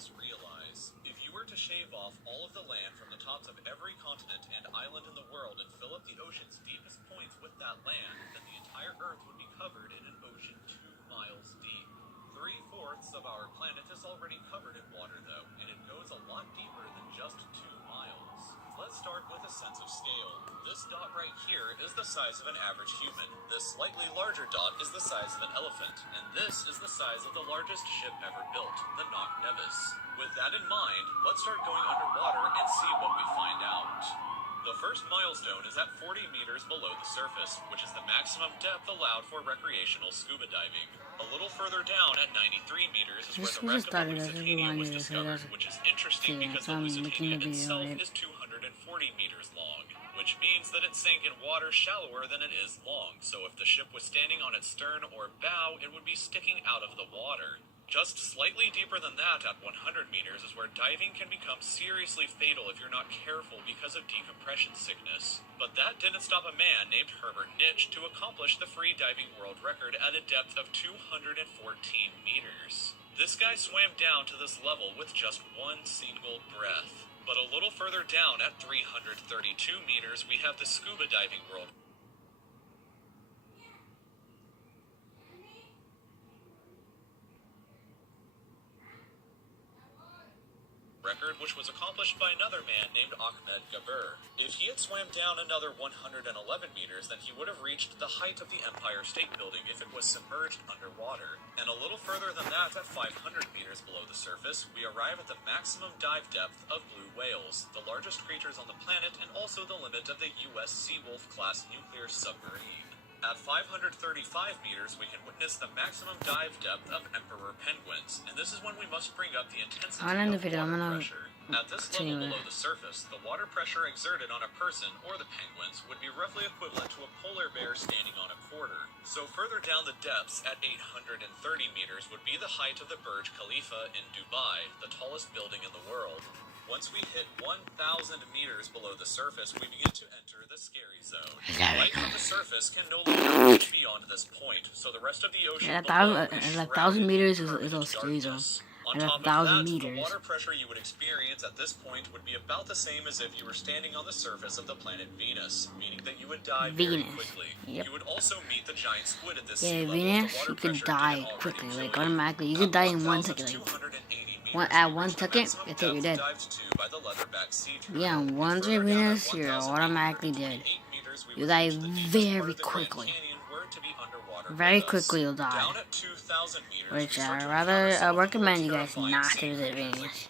us realize. If you were to shave off all of the land from the tops of every continent and island in the world and fill up the ocean's deepest points with that land, then the entire Earth would be covered in an ocean 2 miles deep. 3/4 of our planet is already covered in water, though, and it goes a lot deeper than just 2 miles. Let's start with a sense of scale. This dot right here is the size of an average human. This slightly larger dot is the size of an elephant, and this is the size of the largest ship ever built, the Knock Nevis. With that in mind, let's start going underwater and see what we find out. The first milestone is at 40 meters below the surface, which is the maximum depth allowed for recreational scuba diving. A little further down at 93 meters is where the wreck of the Lusitania was discovered, which is interesting because the Lusitania itself is 240 meters long, which means that it sank in water shallower than it is long, so if the ship was standing on its stern or bow, it would be sticking out of the water. Just slightly deeper than that, at 100 meters, is where diving can become seriously fatal if you're not careful because of decompression sickness. But that didn't stop a man named Herbert Nitsch to accomplish the free diving world record at a depth of 214 meters. This guy swam down to this level with just one single breath. But a little further down at 332 meters, we have the scuba diving world record, which was accomplished by another man named Ahmed Gabir. If he had swam down another 111 meters, then he would have reached the height of the Empire State Building if it was submerged underwater. And a little further than that, at 500 meters below the surface, we arrive at the maximum dive depth of blue whales, the largest creatures on the planet and also the limit of the U.S. Seawolf-class nuclear submarine. At 535 meters, we can witness the maximum dive depth of emperor penguins, and this is when we must bring up the intensity of water pressure. At this level below the surface, the water pressure exerted on a person or the penguins would be roughly equivalent to a polar bear standing on a quarter. So further down the depths, at 830 meters, would be the height of the Burj Khalifa in Dubai, the tallest building in the world. Once we hit 1,000 meters below the surface, we begin to enter the scary zone. Life on the surface can no longer reach beyond this point, so the rest of the ocean below is 1,000 meters is a scary zone. On top of that, the water pressure you would experience at this point would be about the same as if you were standing on the surface of the planet Venus, meaning that you would die very quickly. Yep. You would also meet the giant squid at this Yeah, sea level. Venus, you could die quickly, like automatically. You could die in 1 second. At 1 second, it's it, you're dead. Yeah, once you're Venus, you're automatically dead. You die very quickly. Very quickly you'll die. Which I rather recommend you guys not to visit Venus.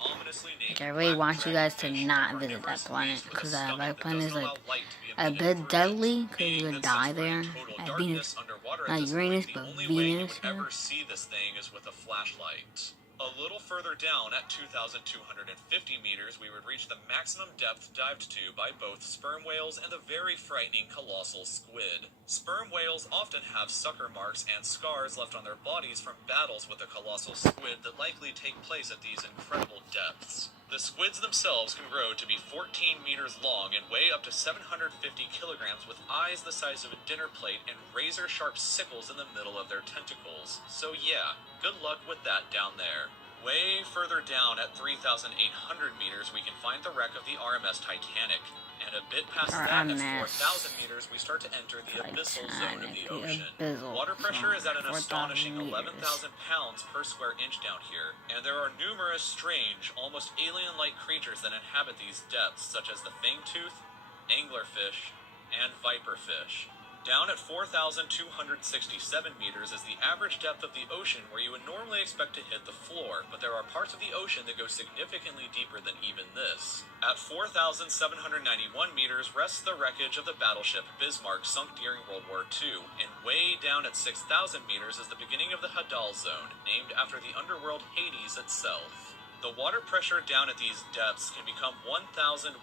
Like I really want you guys to not visit that planet, because that planet is like a bit deadly, because you would die there at Venus. Not Uranus, but Venus. Ever see this thing is with a flashlight. A little further down, at 2,250 meters, we would reach the maximum depth dived to by both sperm whales and the very frightening colossal squid. Sperm whales often have sucker marks and scars left on their bodies from battles with the colossal squid that likely take place at these incredible depths. The squids themselves can grow to be 14 meters long and weigh up to 750 kilograms with eyes the size of a dinner plate and razor-sharp sickles in the middle of their tentacles. So yeah, good luck with that down there. Way further down at 3,800 meters, we can find the wreck of the RMS Titanic. And a bit past that, at 4,000 meters, we start to enter the abyssal zone of the ocean. Water pressure is at an astonishing 11,000 pounds per square inch down here, and there are numerous strange, almost alien-like creatures that inhabit these depths, such as the fangtooth, anglerfish, and viperfish. Down at 4,267 meters is the average depth of the ocean, where you would normally expect to hit the floor, but there are parts of the ocean that go significantly deeper than even this. At 4,791 meters rests the wreckage of the battleship Bismarck, sunk during World War II, and way down at 6,000 meters is the beginning of the Hadal Zone, named after the underworld Hades itself. The water pressure down at these depths can become 1,100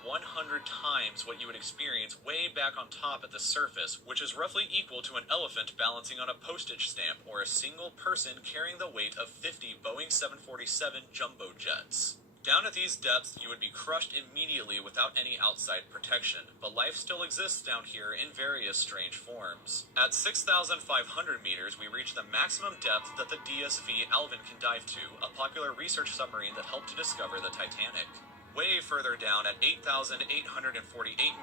times what you would experience way back on top at the surface, which is roughly equal to an elephant balancing on a postage stamp or a single person carrying the weight of 50 Boeing 747 jumbo jets. Down at these depths, you would be crushed immediately without any outside protection, but life still exists down here in various strange forms. At 6,500 meters, we reach the maximum depth that the DSV Alvin can dive to, a popular research submarine that helped to discover the Titanic. Way further down at 8,848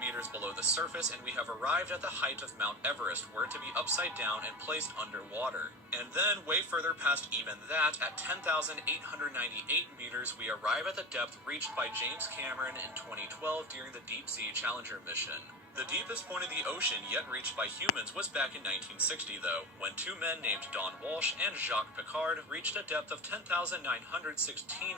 meters below the surface, and we have arrived at the height of Mount Everest, where to be upside down and placed underwater. And then, way further past even that, at 10,898 meters, we arrive at the depth reached by James Cameron in 2012 during the Deep Sea Challenger mission. The deepest point of the ocean yet reached by humans was back in 1960, though, when two men named Don Walsh and Jacques Piccard reached a depth of 10,916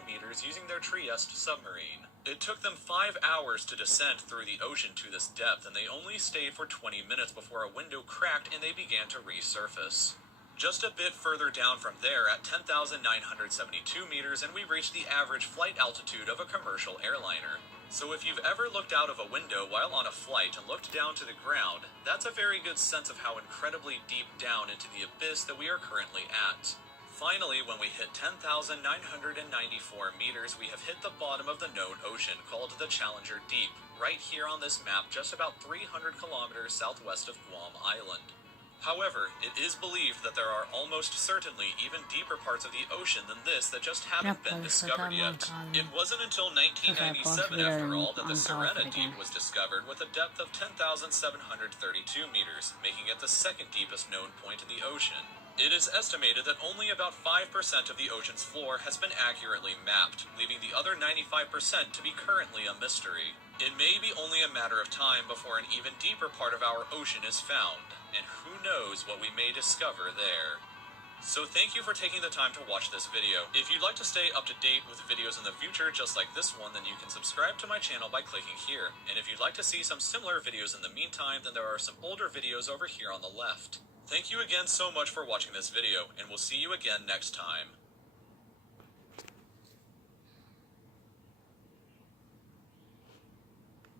meters using their Trieste submarine. It took them 5 hours to descend through the ocean to this depth, and they only stayed for 20 minutes before a window cracked and they began to resurface. Just a bit further down from there at 10,972 meters, and we reached the average flight altitude of a commercial airliner. So if you've ever looked out of a window while on a flight and looked down to the ground, that's a very good sense of how incredibly deep down into the abyss that we are currently at. Finally, when we hit 10,994 meters, we have hit the bottom of the known ocean called the Challenger Deep, right here on this map just about 300 kilometers southwest of Guam Island. However, it is believed that there are almost certainly even deeper parts of the ocean than this that just haven't been discovered yet. It wasn't until 1997, after all, that the Serenity was discovered with a depth of 10,732 meters, making it the second deepest known point in the ocean. It is estimated that only about 5% of the ocean's floor has been accurately mapped, leaving the other 95% to be currently a mystery. It may be only a matter of time before an even deeper part of our ocean is found, and who knows what we may discover there. So thank you for taking the time to watch this video. If you'd like to stay up to date with videos in the future just like this one, then you can subscribe to my channel by clicking here. And if you'd like to see some similar videos in the meantime, then there are some older videos over here on the left. Thank you again so much for watching this video, and we'll see you again next time.